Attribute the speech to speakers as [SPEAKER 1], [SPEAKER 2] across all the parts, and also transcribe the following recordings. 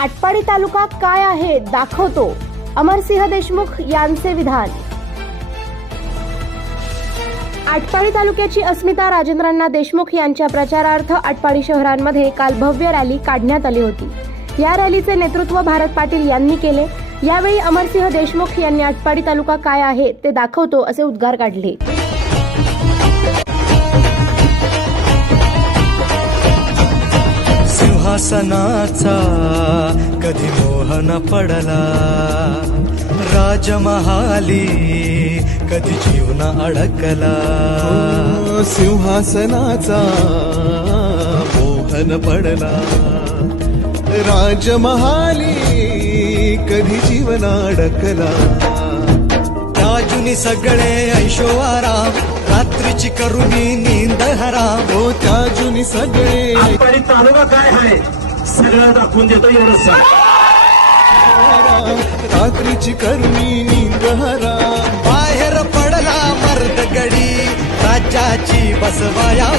[SPEAKER 1] आटपाडी तालुका काय आहे दाखवतो. अमरसिंह देशमुख यांचे विधान. आटपाडी तालुक्याची अस्मिता राजेंद्रांना देशमुख यांच्या प्रचारार्थ आटपाडी शहरांमध्ये काल भव्य रॅली काढण्यात आली होती. या रॅलीचे नेतृत्व भारत पाटील यांनी केले. यावेळी अमरसिंह देशमुख यांनी आटपाडी तालुका काय आहे ते दाखवतो असे उद्गार काढले.
[SPEAKER 2] सिंहासनाचा कधी मोहन पडला राजमहाली कधी जीवन अडकला
[SPEAKER 3] सिंहासनाचा मोहन पडला राजमहाली कधी जीवन अडकला
[SPEAKER 2] राजुनी सगळे ऐशो आराम रात्रीची करुणी नींद हराम
[SPEAKER 3] हो त्या जुनी सगळे
[SPEAKER 4] काय आहे सगळं दाखवून देतो एवढंच
[SPEAKER 3] रात्रीची करुणी नींद हरा
[SPEAKER 2] बाहेर पडला मर्द गडी राज्याची बसवाया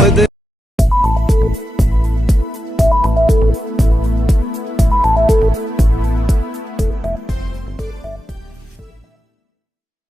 [SPEAKER 3] बदल